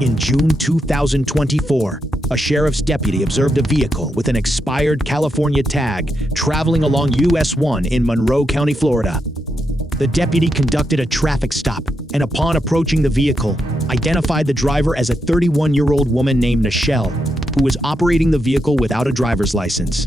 In June 2024, a sheriff's deputy observed a vehicle with an expired California tag traveling along US 1 in Monroe County, Florida. The deputy conducted a traffic stop and, upon approaching the vehicle, identified the driver as a 31-year-old woman named Michelle, who was operating the vehicle without a driver's license.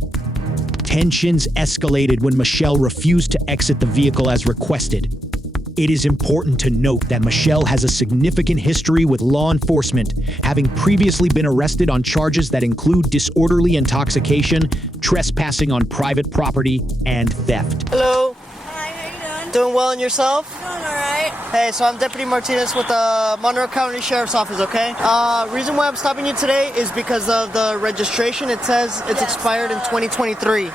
Tensions escalated when Michelle refused to exit the vehicle as requested. It is important to note that Michelle has a significant history with law enforcement, having previously been arrested on charges that include disorderly intoxication, trespassing on private property, and theft. Hello. Hi, how you doing? Doing well, and yourself? Doing alright. Hey, so I'm Deputy Martinez with the Monroe County Sheriff's Office, okay? Reason why I'm stopping you today is because of the registration. It says it's expired in 2023. Yeah,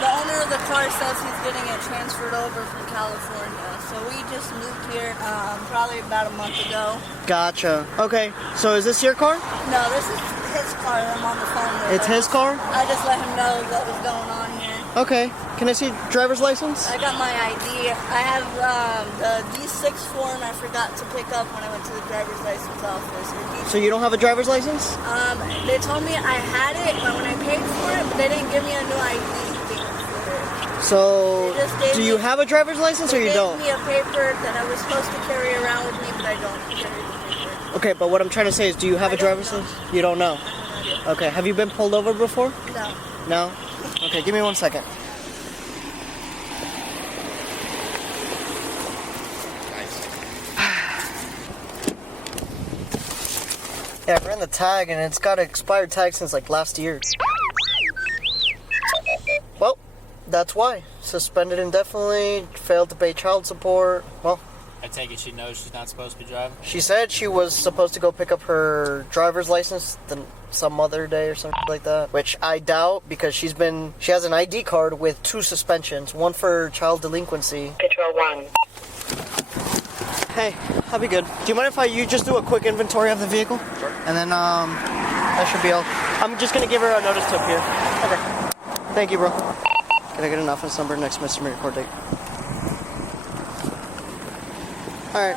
the owner of the car says he's getting it transferred over from California. So we just moved here probably about a month ago. Gotcha. Okay, so is this your car? No, this is his car. I'm on the phone with. It's his car? I just let him know what was going on here. Okay. Can I see driver's license? I got my ID. I have the D6 form I forgot to pick up when I went to the driver's license office. So you don't have a driver's license? They told me I had it, but when I paid for it, they didn't give me a new ID thing for it. So, do you have a driver's license or you don't? They gave me a paper that I was supposed to carry around with me, but I don't carry the paper. Okay, but what I'm trying to say is, do you have a driver's license? You don't know? Okay, have you been pulled over before? No. No? Okay, give me 1 second. Yeah, I ran the tag and it's got an expired tag since like last year. Well, that's why. Suspended indefinitely, failed to pay child support. Well, I take it she knows she's not supposed to be driving? she said she was supposed to go pick up her driver's license some other day or something like that, which I doubt because she has an ID card with 2 suspensions, one for child delinquency. Control 1. Hey, I'll be good. Do you mind if you just do a quick inventory of the vehicle? Sure. And then, that should be all. I'm just gonna give her a notice tip here. Okay. Thank you, bro. Can I get an office number next misdemeanor court date? Alright.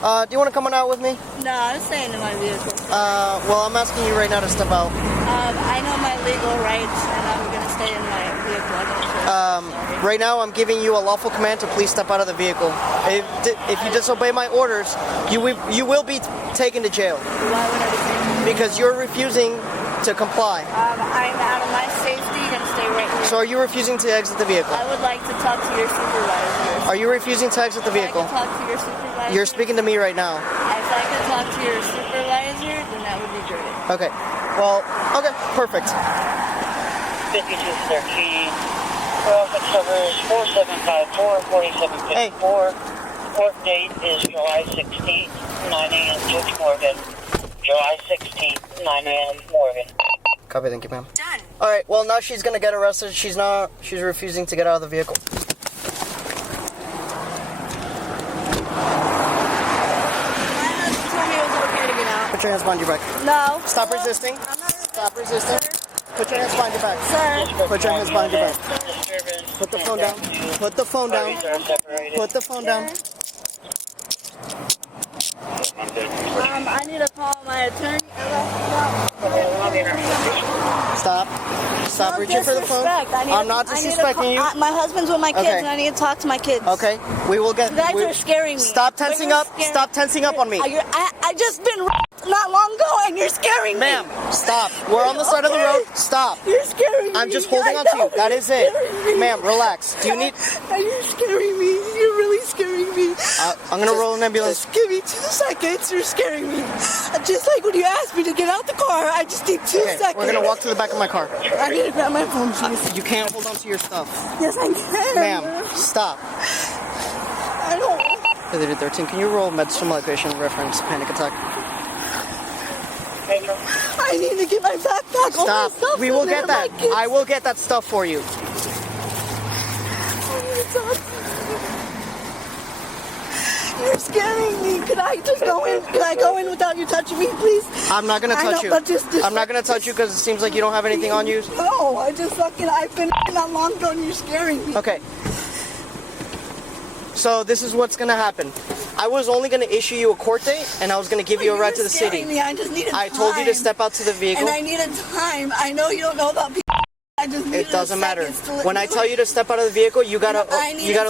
Do you want to come on out with me? No, I'm staying in my vehicle. Well, I'm asking you right now to step out. I know my legal rights, and I'm going to stay in my vehicle. Right now, I'm giving you a lawful command to please step out of the vehicle. If you disobey my orders, you will be taken to jail. Why would I be taken? Because you're refusing to comply. I'm out of my safety and stay right here. So are you refusing to exit the vehicle? I would like to talk to your supervisor. Are you refusing to exit the vehicle? If I could talk to your supervisor. You're speaking to me right now. If I could talk to your supervisor, then that would be great. Okay. Well, okay, perfect. 5213. Office number is 4754 4754. Court date is July 16th, 9 a.m. Judge Morgan. July 16th, 9 a.m. Morgan. Copy, thank you, ma'am. Done. Alright, well, now she's gonna get arrested. She's refusing to get out of the vehicle. My husband told me it was okay to get out. Put your hands behind your back. No. Stop resisting. I'm not Stop resisting. Put your hands behind your back. Sir. Put your hands behind your back. Put the phone down. Put the phone down. Put the phone down. I need to call my attorney. Stop. Stop No reaching for the phone. I'm not disrespecting you. My husband's with my kids, Okay. and I need to talk to my kids. Okay, we will get. You guys are scaring me. Stop tensing up. Stop tensing up on me. I just been not long ago, and you're scaring me. Ma'am, stop. We're on the side of the road. Stop. You're scaring me. I'm just holding on to you. That is it. Ma'am, relax. Do you need... You're scaring me. You're really scaring me. I'm going to roll an ambulance. Just give me 2 seconds. You're scaring me. Just like when you asked me to get out the car, I just need 2 seconds. We're going to walk to the back of my car. I need to grab my phone, please. You can't hold on to your stuff. Yes, I can. Ma'am, stop. I don't... 13, can you roll med stimulation reference panic attack? I need to get my backpack. All my Stop. stuff We will in there, get that. my kids. I will get that stuff for you. You're scaring me. Could I just go in? Can I go in without you touching me, please? I'm not going to touch you. But just I'm not going to touch you because it seems like you don't have anything on you. No, I've been not long ago and you're scaring me. Okay. So this is what's going to happen. I was only going to issue you a court date, and I was going to give you a ride to the city. Me. I just needed I told you to step out to the vehicle. And I needed time. I know you don't know about people. I just needed It doesn't matter. When I tell you to step out of the vehicle, you gotta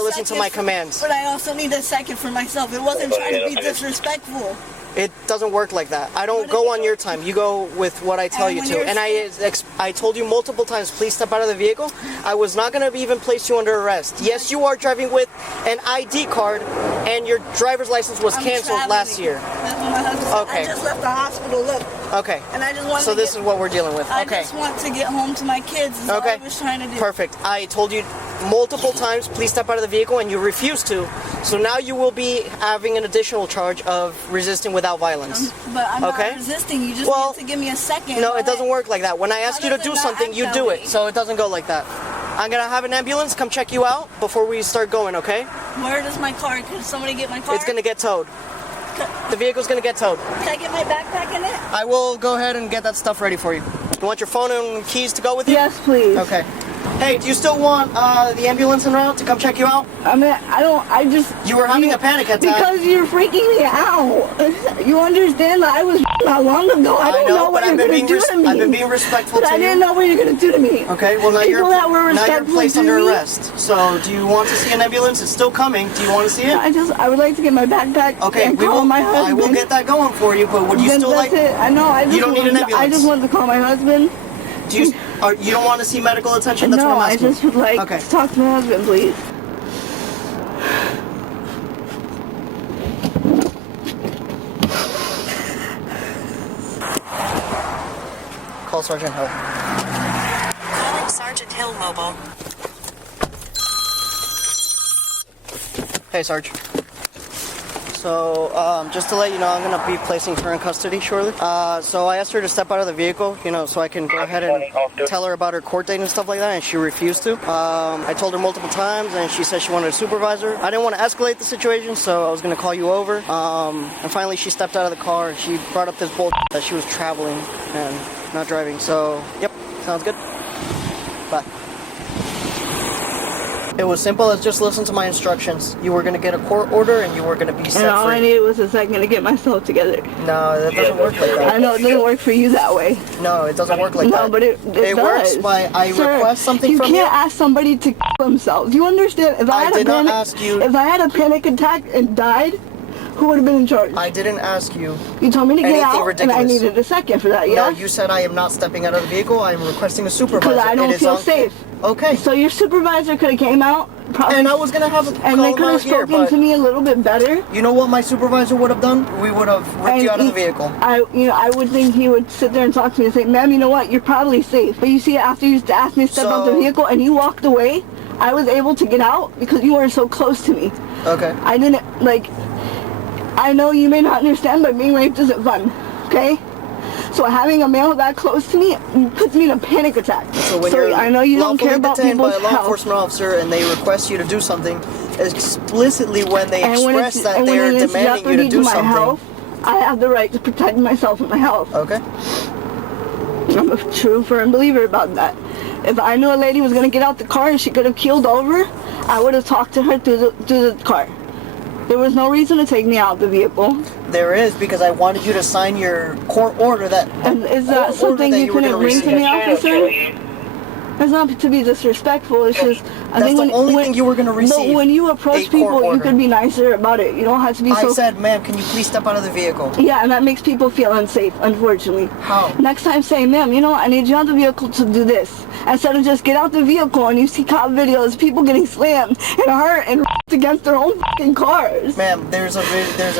listen to my commands. But I also need a second for myself. It wasn't trying to be disrespectful. It doesn't work like that. I don't go on your time. You go with what I tell you to. And I told you multiple times, please step out of the vehicle. I was not going to even place you under arrest. Yes, you are driving with an ID card, and your driver's license was canceled last year. That's what my husband said. Okay. I just left the hospital. Look. Okay. And I just wanted so this is what we're dealing with. I Okay. just want to get home to my kids. Is all I was trying to do. Perfect. I told you multiple times, please step out of the vehicle, and you refused to. So now you will be having an additional charge of resisting without violence. But I'm not resisting. You just need to give me a second. No, it doesn't work like that. When I ask you to do something, you do it. So it doesn't go like that. I'm going to have an ambulance come check you out before we start going, okay? Where does my car? Can somebody get my car? It's going to get towed. The vehicle's going to get towed. Can I get my backpack in it? I will go ahead and get that stuff ready for you. You want your phone and keys to go with you? Yes, please. Okay. Hey, do you still want the ambulance en route to come check you out? I mean, I just... You were having a panic attack. Because you're freaking me out. You understand that I was not long ago. I don't know what you're going to do to me. I've been being respectful to you. I didn't know what you're going to do to me. Okay, well now you're placed under arrest. So do you want to see an ambulance? It's still coming. Do you want to see it? I would like to get my backpack. Okay, and call my husband. I will get that going for you, but would you still like... That's it. I know. You don't need an ambulance. I just want to call my husband. You don't want to see medical attention? That's what I'm asking. No, I just would like to talk to my husband, please. Call Sergeant Hill. Calling Sergeant Hill mobile. Hey, Sarge. So, just to let you know, I'm going to be placing her in custody shortly. So I asked her to step out of the vehicle, so I can go ahead and tell her about her court date and stuff like that, and she refused to. I told her multiple times, and she said she wanted a supervisor. I didn't want to escalate the situation, so I was going to call you over. And finally, she stepped out of the car. She brought up this bull that she was traveling and not driving. So, yep, sounds good. Bye. It was simple as just listen to my instructions. You were going to get a court order and you were going to be set free. And all I needed was a second to get myself together. No, that doesn't work like that. I know it doesn't work for you that way. No, it doesn't work like that. No, but it does. Works by I request something from you. You can't ask somebody to kill themselves. You understand? If I had a panic attack and died, who would have been in charge? I didn't ask you. You told me to get out, ridiculous. and I needed a second for that, yeah? No, you said I am not stepping out of the vehicle. I am requesting a supervisor. Because I don't feel safe. Okay. So your supervisor could have came out, probably, and I was going to have a and they could have spoken to me a little bit better. You know what my supervisor would have done? We would have ripped you out of the vehicle. I would think he would sit there and talk to me and say, ma'am, you know what? You're probably safe. But you see, after you asked me to step out the vehicle and you walked away, I was able to get out because you weren't so close to me. Okay. I didn't, I know you may not understand, but being raped isn't fun, okay? So having a male that close to me puts me in a panic attack. So when I know you don't care about people's health. By a law enforcement officer and they request you to do something explicitly when they express that they are demanding you to do something. Health, I have the right to protect myself and my health. Okay. I'm a true firm believer about that. If I knew a lady was going to get out the car and she could have keeled over, I would have talked to her through the car. There was no reason to take me out of the vehicle. There is, because I wanted you to sign your court order that... And is that something you couldn't bring to me, officer? It's not to be disrespectful, it's just... That's the only thing you were going to receive. But when you approach people, you could be nicer about it. You don't have to be so... I said, ma'am, can you please step out of the vehicle? Yeah, and that makes people feel unsafe, unfortunately. How? Next time say, ma'am, you know what, I need you out of the vehicle to do this. Instead of just get out the vehicle and you see cop videos, people getting slammed and hurt and against their own fucking cars. Ma'am, there's a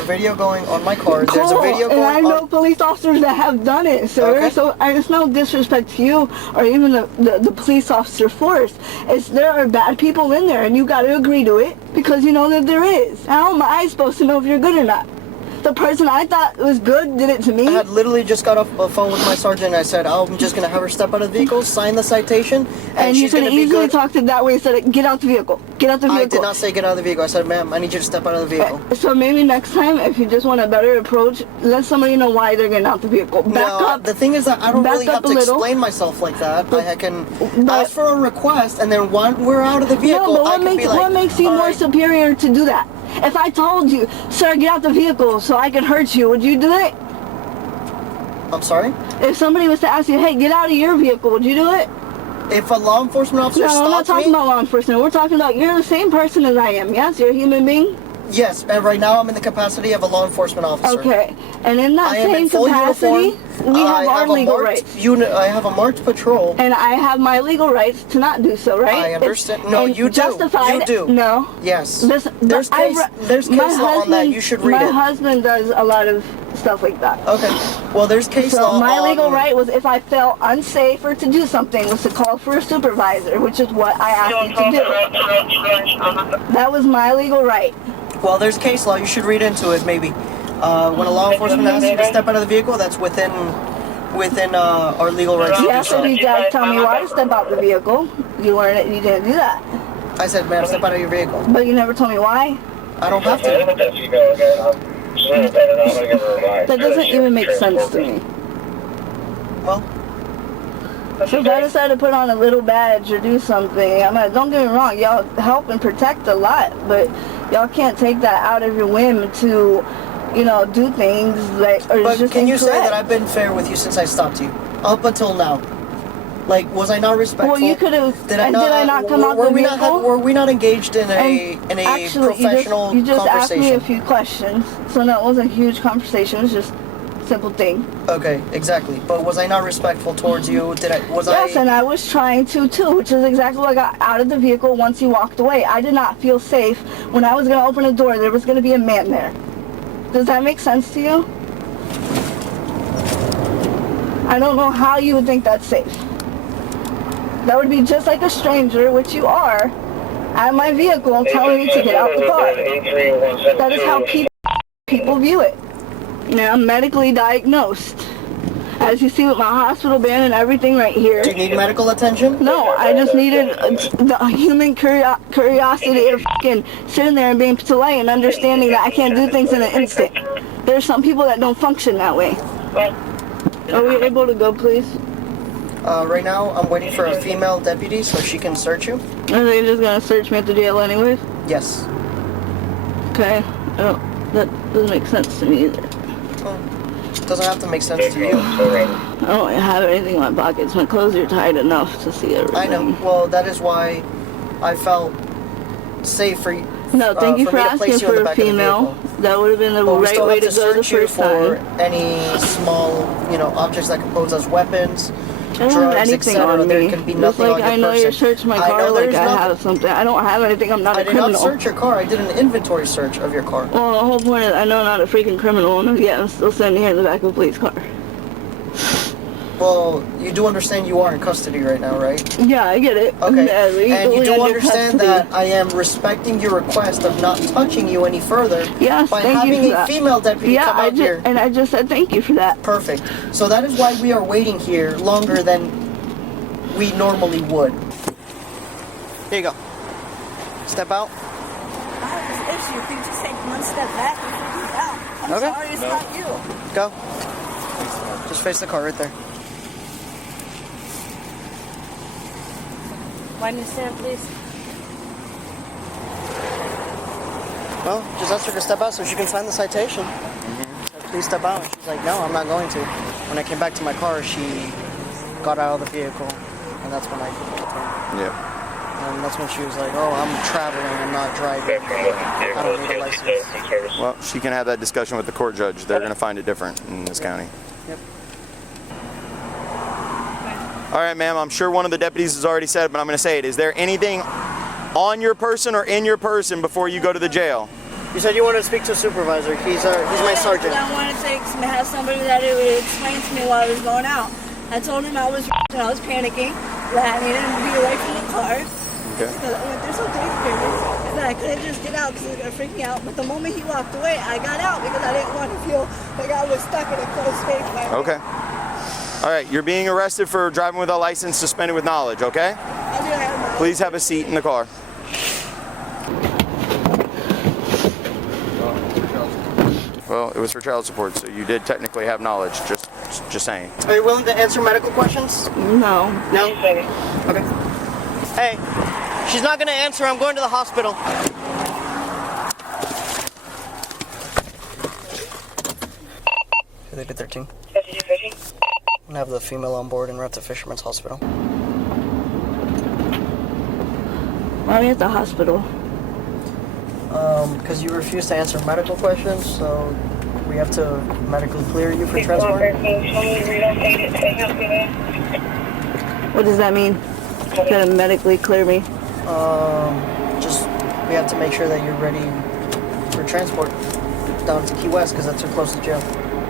video going on my car. Cool. There's a video going on... And I know police officers that have done it, sir. Okay. So it's no disrespect to you or even the police officer force. There are bad people in there and you got to agree to it because you know that there is. How am I supposed to know if you're good or not? The person I thought was good did it to me. I had literally just got off the phone with my sergeant and I said, I'm just going to have her step out of the vehicle, sign the citation, and she's going to be good. And you easily talked it that way, said, get out the vehicle. Get out the vehicle. I did not say get out of the vehicle. I said, ma'am, I need you to step out of the vehicle. So maybe next time, if you just want a better approach, let somebody know why they're getting out the vehicle. Back up. The thing is that I don't really have to explain myself like that. I can ask for a request, and then when we're out of the vehicle, no, but what makes you more superior to do that? If I told you, sir, get out the vehicle so I could hurt you, would you do it? I'm sorry? If somebody was to ask you, hey, get out of your vehicle, would you do it? If a law enforcement officer No, I'm not stops talking me, about law enforcement. We're talking about you're the same person as I am. Yes, you're a human being. yes, and right now I'm in the capacity of a law enforcement officer. Okay, and in that I am same in full capacity, uniform. we have I our a legal marked rights. I have a marked patrol. And I have my legal rights to not do so, right? I understand. No, and you do. justified, You do. No. Yes. There's There's case my law on that. You should read my it. husband does a lot of stuff like that. Okay. Well, there's case So law my on... legal right was, if I felt unsafe or to do something, was to call for a supervisor, which is what I asked you to do. That was my legal right. Well, there's case law. You should read into it, maybe. When a law enforcement asks you to step out of the vehicle, that's within our legal rights to do Yes, so. and you guys tell me why to step out the vehicle. You didn't do that. I said, ma'am, step out of your vehicle. But you never told me why. I don't have to. That doesn't even make sense to me. Well, So if I decide to put on a little badge or do something, don't get me wrong, y'all help and protect a lot, but y'all can't take that out of your whim to, do things or but just can you say incorrect. that I've been fair with you since I stopped you? Up until now. Like, was I not respectful? Well, you could have. Did I not come out were the we vehicle? were we not engaged in a Actually, professional you just asked conversation? me a few questions, so no, it wasn't a huge conversation. It was just a simple thing. Okay, exactly. But was I not respectful towards you? Yes, and I was trying to too, which is exactly what I got out of the vehicle once he walked away. I did not feel safe when I was going to open the door. There was going to be a man there. Does that make sense to you? I don't know how you would think that's safe. That would be just like a stranger, which you are, at my vehicle telling me to get out the car. That is how people view it. I'm medically diagnosed. As you see with my hospital band and everything right here. Do you need medical attention? No, I just needed the human curiosity of fucking sitting there and being polite and understanding that I can't do things in an instant. There's some people that don't function that way. Are we able to go, please? Right now, I'm waiting for a female deputy so she can search you. Are they just gonna search me at the jail anyways? Yes. Okay. That doesn't make sense to me either. It doesn't have to make sense to you. I don't have anything in my pockets. My clothes are tight enough to see everything. I know. Well, that is why I felt safe for you. No, thank you for me to place asking you in for the a back of the female. vehicle. That would have been the But we right still way have to go the search you first for time. any small, objects that can pose as weapons. I don't have anything etc. on There me. can be Just nothing like on your I know person. you searched my I car know like there's I nothing. have something. I don't have anything. I'm not I a did criminal. not search your car. I did an inventory search of your car. Well, the whole point is I know I'm not a freaking criminal, and yet I'm still standing here in the back of a police car. Well, you do understand you are in custody right now, right? Yeah, I get it. Okay. And you do under understand custody. that I am respecting your request of not touching you any further Yes, by thank you having for a that. female deputy Yeah, come out here. and I just said thank you for that. Perfect. So that is why we are waiting here longer than we normally would. Here you go. Step out. I have this issue. If you just take one step back and figure it out. I'm Okay. sorry, it's not you. Go. Just face the car right there. Witness stand, please. Well, just ask her to step out so she can sign the citation. Said, please step out. And she's like, no, I'm not going to. When I came back to my car, she got out of the vehicle, and that's when I hit her. Yeah. And that's when she was like, oh, I'm traveling, I'm not driving. I don't need a license. Well, she can have that discussion with the court judge. They're going to find it different in this county. Yep. All right, ma'am, I'm sure one of the deputies has already said it, but I'm going to say it. Is there anything on your person or in your person before you go to the jail? You said you wanted to speak to a supervisor. He's my sergeant. I wanted to have somebody that it would explain to me while I was going out. I told him I was panicking, that I needed him to be away from the car. Okay. Because I went through some things and that I couldn't just get out because it was going to freak me out. But the moment he walked away, I got out because I didn't want to feel like I was stuck in a closed space. Okay. All right, you're being arrested for driving without license, suspended with knowledge, okay? I do have my Please have a seat in the car. Well, it was for child support, so you did technically have knowledge, just saying. Are you willing to answer medical questions? No. No? Okay. Hey, she's not going to answer. I'm going to the hospital. 13. 5250. And have the female on board and route to Fisherman's Hospital. Why are we at the hospital? Because you refuse to answer medical questions, so we have to medically clear you for transport. What does that mean? Gonna medically clear me? Just, we have to make sure that you're ready for transport down to Key West, because that's too close to jail.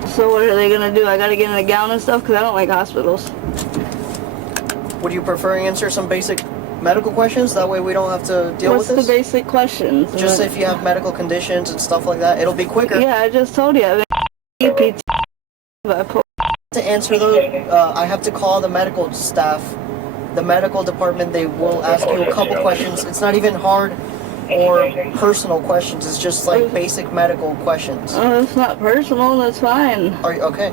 So what are they gonna do? I gotta get in a gown and stuff because I don't like hospitals. Would you prefer to answer some basic medical questions? That way we don't have to deal with this? What's the basic questions? Just if you have medical conditions and stuff like that, it'll be quicker. Yeah, I just told you. I've been PT. To answer those, I have to call the medical staff, the medical department. They will ask you a couple questions. It's not even hard or personal questions. It's just like basic medical questions. Oh, it's not personal. That's fine. Are you okay?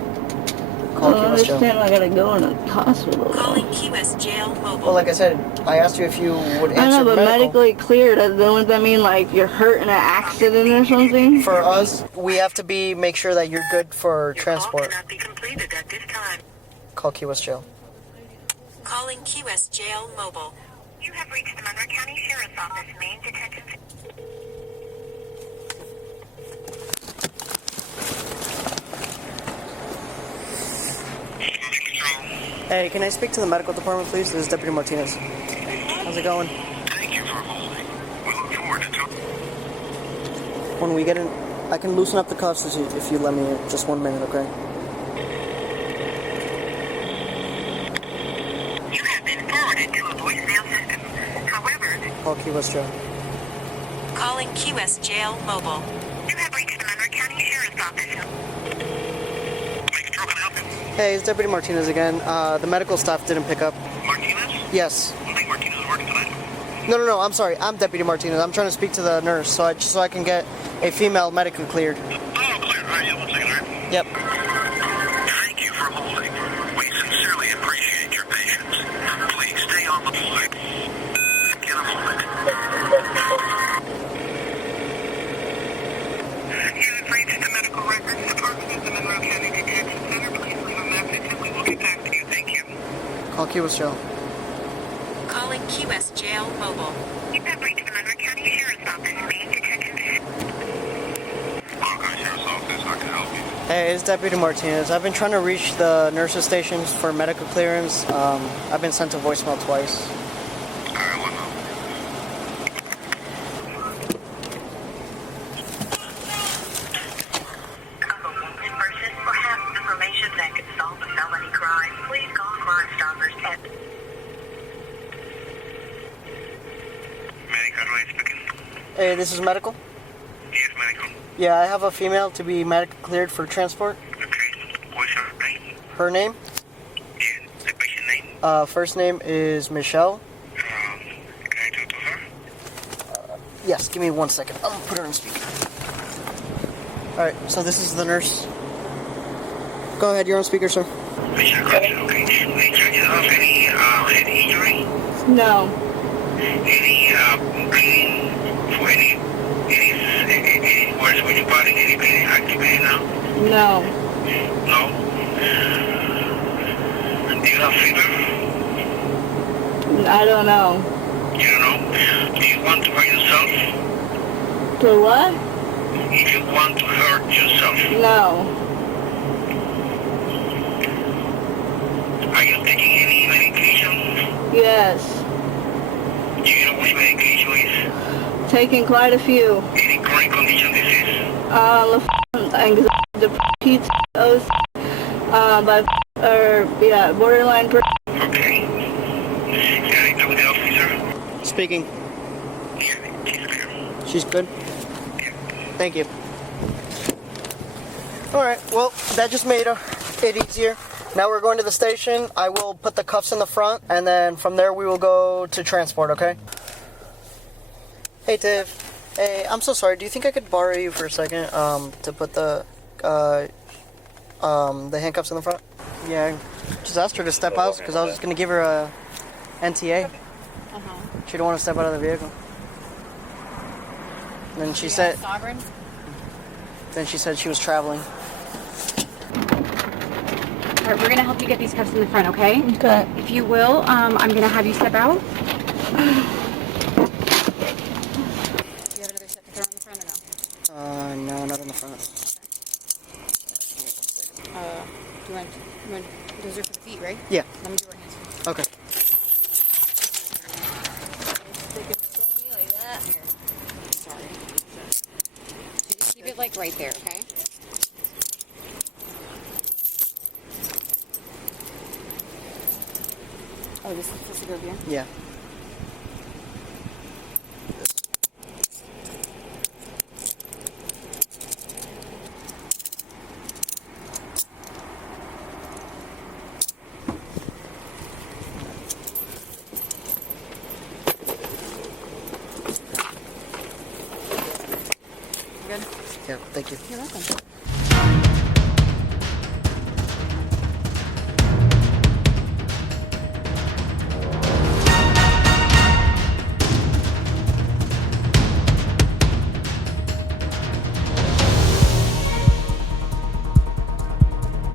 I don't understand. I gotta go in a hospital. Calling Key West Jail Mobile. Well, like I said, I asked you if you would answer I know, but medical. medically cleared, doesn't that mean like you're hurt in an accident or something? For us, we have to make sure that you're good for transport. Cannot be completed at this time. Call Key West Jail. Calling Key West Jail Mobile. You have reached the Monroe County Sheriff's Office main detention. Hey, can I speak to the medical department, please? This is Deputy Martinez. How's it going? Thank you for holding. We look forward to talking. When we get in, I can loosen up the cuffs if you let me just 1 minute, okay? You have been forwarded to a voicemail system. However, Call Key West Jail. calling Key West Jail Mobile. You have reached the Monroe County Sheriff's Office. Hey, it's Deputy Martinez again. The medical staff didn't pick up. Martinez? Yes. I think Martinez is working tonight. No, I'm sorry. I'm Deputy Martinez. I'm trying to speak to the nurse so I can get a female medically cleared. Oh, clear. All right, yeah, 1 second, all right? Yep. Thank you for holding. We sincerely appreciate your patience. Please stay on the line. In a moment. You have reached the Medical Records Department of the Monroe County Detention Center. Please leave a message and we will get back to you. Thank you. Call Key West Jail. Calling Key West Jail Mobile. You have reached the Monroe County Sheriff's Office main detention. Monroe County Sheriff's Office, how can I help you? Hey, it's Deputy Martinez. I've been trying to reach the nurses' stations for medical clearance. I've been sent to voicemail twice. All right, 1 moment. This person will have information that could solve a felony crime. Please call Crime Stoppers at Medical, right, speaking. Hey, this is medical? Yes, medical. Yeah, I have a female to be medically cleared for transport. Okay. What's her name? Her name? Yeah, the patient name. First name is Michelle. Can I talk to her? Yes, give me 1 second. I'm gonna put her on speaker. Alright, so this is the nurse. Go ahead, you're on speaker, sir. Patient, okay. Any charges of any head injury? No. Any bleeding for any words with your body? Any bleeding activated now? No. No. Do you have fever? I don't know. You don't know. Do you want to hurt yourself? To what? If you want to hurt yourself, No. are you taking any medication? Yes. Do you know which medication is? Taking quite a few. Any chronic condition disease? Anxiety, depression, PTOS, borderline. Okay. Can I talk with the officer? Speaking. Yeah, she's clear. She's good? Yeah. Thank you. Alright, well, that just made it easier. Now we're going to the station. I will put the cuffs in the front, and then from there we will go to transport, okay? Hey, Tiv. Hey, I'm so sorry. Do you think I could borrow you for a second to put the handcuffs in the front? Yeah, just asked her to step out because I was just going to give her a NTA. She didn't want to step out of the vehicle. And then she said... Sovereign? Then she said she was traveling. All right, we're gonna help you get these cuffs in the front, okay? Okay. If you will, I'm gonna have you step out. Do you have another set to throw in the front or no? No, not in the front. Do you want, those are for the feet, right? Yeah. Let me do our hands first. Okay. Sorry. So just keep it like right there, okay? Oh, this is supposed to go here? Yeah. Good? Yeah, thank you. You're welcome.